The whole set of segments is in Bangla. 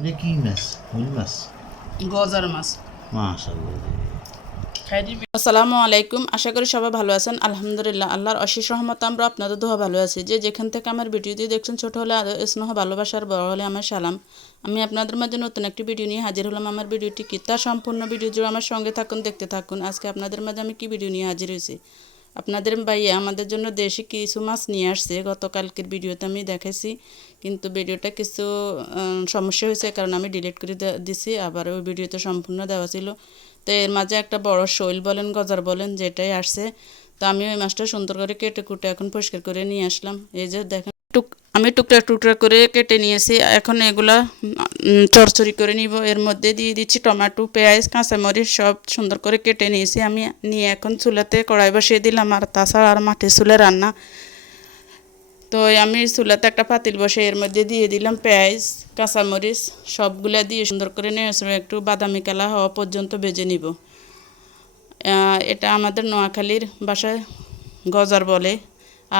এটা কি মাছ? হুইল মাছ? গজার মাছ। মাশাআল্লাহ রে। আসসালামু আলাইকুম, আশা করি সবাই ভালো আছেন। আলহামদুলিল্লাহ, আল্লাহর অশেষ রহমতে আমরা আপনাদের দোয়া ভালো আছি। যে যেখান থেকে আমার ভিডিওটি দেখছেন, ছোট হলে স্নেহ ভালোবাসার, বড় হলে আমার সালাম। আমি আপনাদের মাঝে নতুন একটি ভিডিও নিয়ে হাজির হলাম। আমার ভিডিওটি কি তা সম্পূর্ণ ভিডিও জুড়ে আমার সঙ্গে থাকুন, দেখতে থাকুন। আজকে আপনাদের মাঝে আমি কি ভিডিও নিয়ে হাজির হয়েছি, আপনাদের ভাইয়া আমাদের জন্য দেশি কিছু মাছ নিয়ে আসছে। গতকালকের ভিডিওতে আমি দেখেছি, কিন্তু ভিডিওটা কিছু সমস্যা হয়েছে, কারণ আমি ডিলিট করে দিছি। আবার ওই ভিডিওতে সম্পূর্ণ দেওয়া ছিল। তো এর মাঝে একটা বড় শৈল বলেন, গজার বলেন, যেটাই আসছে। তো আমি ওই মাছটা সুন্দর করে কেটে কুটে এখন পরিষ্কার করে নিয়ে আসলাম। এই যে দেখেন, আমি টুকরা টুকরা করে কেটে নিয়েছি। এখন এগুলা চড়চড়ি করে নিব। এর মধ্যে দিয়ে দিচ্ছি টমেটো, পেঁয়াজ, কাঁচামরিচ সব সুন্দর করে কেটে নিয়েছি আমি। নিয়ে এখন চুলাতে কড়াই বসিয়ে দিলাম। আর তাছাড়া আর মাটির চুলে রান্না, তো আমি চুলাতে একটা পাতিল বসে এর মধ্যে দিয়ে দিলাম পেঁয়াজ, কাঁচামরিচ সবগুলা দিয়ে সুন্দর করে নেড়ে একটু বাদামি কালার হওয়া পর্যন্ত ভেজে নিব। এটা আমাদের নোয়াখালীর ভাষায় গজার বলে।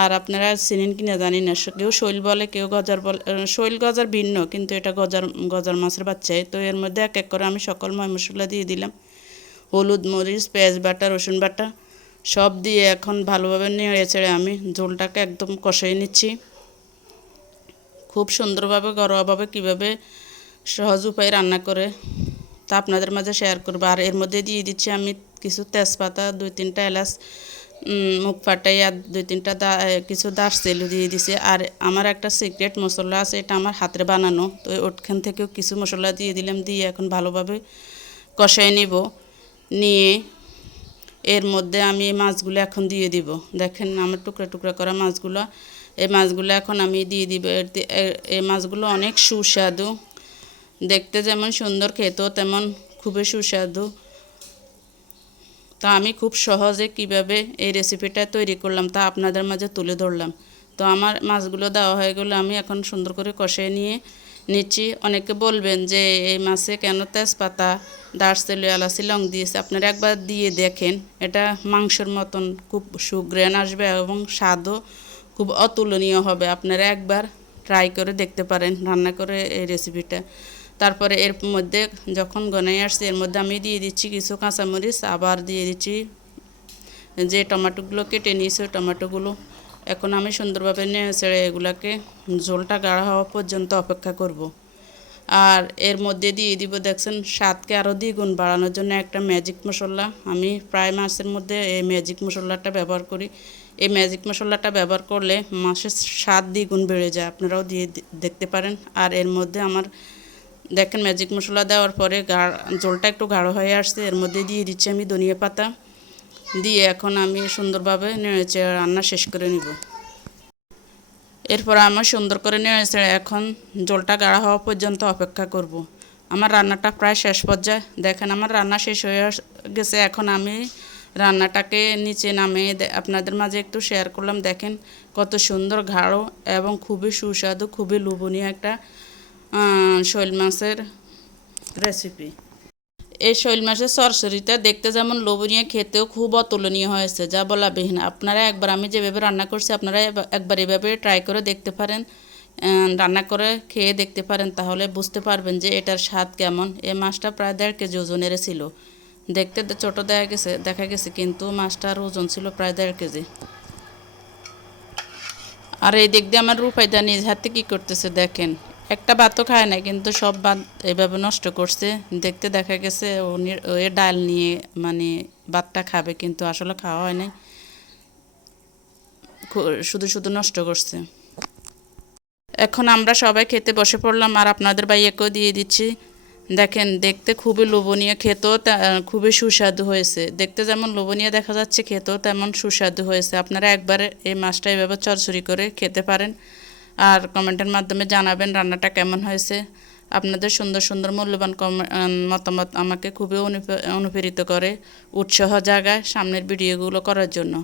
আর আপনারা চিনেন কিনা জানি না, কেউ শৈল বলে, কেউ গজার বলে। শৈল গজার ভিন্ন, কিন্তু এটা গজার গজার মাছের বাচ্চাই। তো এর মধ্যে এক এক করে আমি সকল ময় মশলা দিয়ে দিলাম। হলুদ, মরিচ, পেঁয়াজ বাটা, রসুন বাটা সব দিয়ে এখন ভালোভাবে নেড়ে চেড়ে আমি ঝোলটাকে একদম কষিয়ে নিচ্ছি। খুব সুন্দরভাবে ঘরোয়াভাবে কীভাবে সহজ উপায়ে রান্না করে তা আপনাদের মাঝে শেয়ার করবো। আর এর মধ্যে দিয়ে দিচ্ছি আমি কিছু তেজপাতা, 2-3টা এলাচ মুখ ফাটাইয়া, 2-3টা কিছু দারচিনি দিয়ে দিছি। আর আমার একটা সিক্রেট মশলা আছে, এটা আমার হাতের বানানো। তো ওখান থেকেও কিছু মশলা দিয়ে দিলাম। দিয়ে এখন ভালোভাবে কষাই নিব। নিয়ে এর মধ্যে আমি মাছগুলো এখন দিয়ে দিব। দেখেন আমার টুকরা টুকরা করা মাছগুলো, এই মাছগুলো এখন আমি দিয়ে দিব। এই মাছগুলো অনেক সুস্বাদু, দেখতে যেমন সুন্দর, খেতেও তেমন খুবই সুস্বাদু। তা আমি খুব সহজে কিভাবে এই রেসিপিটা তৈরি করলাম তা আপনাদের মাঝে তুলে ধরলাম। তো আমার মাছগুলো দেওয়া হয়ে গেলে আমি এখন সুন্দর করে কষিয়ে নিয়ে নিচ্ছি। অনেকে বলবেন যে এই মাছে কেন তেজপাতা, দারচিনি, এলাচি, লং দিয়েছে। আপনারা একবার দিয়ে দেখেন, এটা মাংসের মতন খুব সুঘ্রাণ আসবে এবং স্বাদও খুব অতুলনীয় হবে। আপনারা একবার ট্রাই করে দেখতে পারেন রান্না করে এই রেসিপিটা। তারপরে এর মধ্যে যখন গনে আসছে, এর মধ্যে আমি দিয়ে দিচ্ছি কিছু কাঁচামরিচ, আবার দিয়ে দিচ্ছি যে টমেটোগুলো কেটে নিয়েছি ওই টমেটোগুলো। এখন আমি সুন্দরভাবে নেড়ে চেড়ে এগুলাকে ঝোলটা গাঢ় হওয়া পর্যন্ত অপেক্ষা করব। আর এর মধ্যে দিয়ে দিব, দেখছেন, স্বাদকে আরও দ্বিগুণ বাড়ানোর জন্য একটা ম্যাজিক মশলা। আমি প্রায় মাছের মধ্যে এই ম্যাজিক মশলাটা ব্যবহার করি। এই ম্যাজিক মশলাটা ব্যবহার করলে মাছের স্বাদ দ্বিগুণ বেড়ে যায়, আপনারাও দিয়ে দেখতে পারেন। আর এর মধ্যে আমার দেখেন ম্যাজিক মশলা দেওয়ার পরে ঝোলটা একটু গাঢ় হয়ে আসছে। এর মধ্যে দিয়ে দিচ্ছি আমি ধনিয়া পাতা। দিয়ে এখন আমি সুন্দরভাবে নেড়েচেড়ে রান্না শেষ করে নিব। এরপর আমার সুন্দর করে নেড়েচেড়ে এখন ঝোলটা গাঢ় হওয়া পর্যন্ত অপেক্ষা করব। আমার রান্নাটা প্রায় শেষ পর্যায়ে। দেখেন আমার রান্না শেষ হয়ে গেছে। এখন আমি রান্নাটাকে নিচে নামিয়ে আপনাদের মাঝে একটু শেয়ার করলাম। দেখেন কত সুন্দর গাঢ় এবং খুবই সুস্বাদু, খুবই লোভনীয় একটা শৈল মাছের রেসিপি। এই শৈল মাছের চরচড়িটা দেখতে যেমন লোভনীয়, খেতেও খুব অতুলনীয় হয়েছে, যা বলাবিহীন। আপনারা একবার আমি যেভাবে রান্না করছি, আপনারা একবার এভাবে ট্রাই করে দেখতে পারেন, রান্না করে খেয়ে দেখতে পারেন, তাহলে বুঝতে পারবেন যে এটার স্বাদ কেমন। এই মাছটা প্রায় 1.5 কেজি ওজনের ছিল। দেখতে ছোট দেখা গেছে, কিন্তু মাছটার ওজন ছিল প্রায় 1.5 কেজি। আর এই দিক দিয়ে আমার রূপাইদা নিজ হাতে কী করতেছে দেখেন, একটা ভাতও খায় না, কিন্তু সব ভাত এভাবে নষ্ট করছে। দেখতে দেখা গেছে ও ডাল নিয়ে মানে ভাতটা খাবে, কিন্তু আসলে খাওয়া হয় নাই, শুধু শুধু নষ্ট করছে। এখন আমরা সবাই খেতে বসে পড়লাম, আর আপনাদের ভাইয়াকেও দিয়ে দিচ্ছি। দেখেন দেখতে খুবই লোভনীয়, খেতেও খুবই সুস্বাদু হয়েছে। দেখতে যেমন লোভনীয় দেখা যাচ্ছে, খেতেও তেমন সুস্বাদু হয়েছে। আপনারা একবার এই মাছটা এভাবে চরচড়ি করে খেতে পারেন, আর কমেন্টের মাধ্যমে জানাবেন রান্নাটা কেমন হয়েছে। আপনাদের সুন্দর সুন্দর মূল্যবান মতামত আমাকে খুবই অনুপ্রেরিত করে, উৎসাহ জাগায় সামনের ভিডিওগুলো করার জন্য।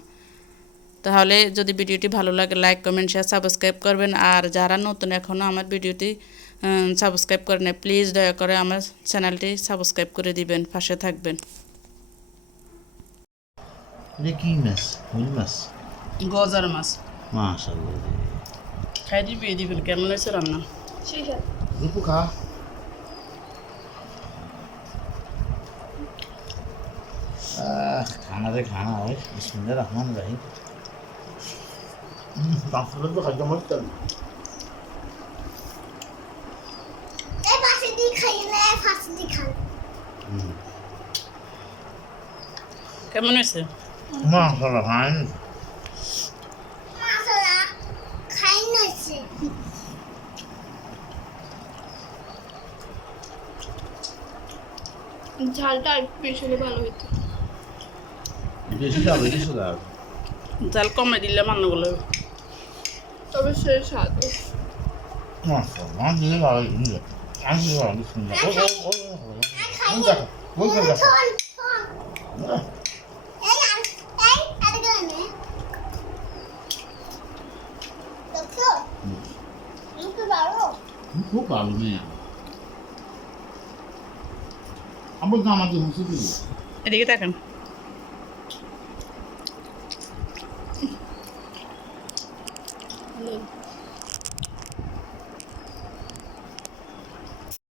তাহলে যদি ভিডিওটি ভালো লাগে, লাইক, কমেন্ট, শেয়ার, সাবস্ক্রাইব করবেন। আর যারা নতুন এখনও আমার ভিডিওটি সাবস্ক্রাইব করে নেয়, প্লিজ দয়া করে আমার চ্যানেলটি সাবস্ক্রাইব করে দিবেন, পাশে থাকবেন। এটা কি মাছ? হুইল মাছ? গজার মাছ। মাশাআল্লাহ রে। খাই দিবেন, কেমন হয়েছে রান্না? রূপু খা। खाना रे खाना है बिस्मिल्लाह रहमान रहीम মাংসটা তো খাইতে মত চাল এই পাশে দিয়ে খাই না এই পাশে দিয়ে খান কেমন হয়েছে माशाल्लाह खाएं মাছরা খাই নাছে ঝালটা একটু বেশি হলে ভালো হতো। बेशी डाल बेशी डाल জাল কমে দিলে মান্নগুলো তবে সে স্বাদ माशाल्लाह ये वाला ये आज ये वाला बिस्मिल्लाह ओ খাই वो कर থন থন এই আরে গনে দেখো মুখ বাড়ো खूब डाल में अब तो हमारे मुझसे भी এদিকে দেখেন ভালো।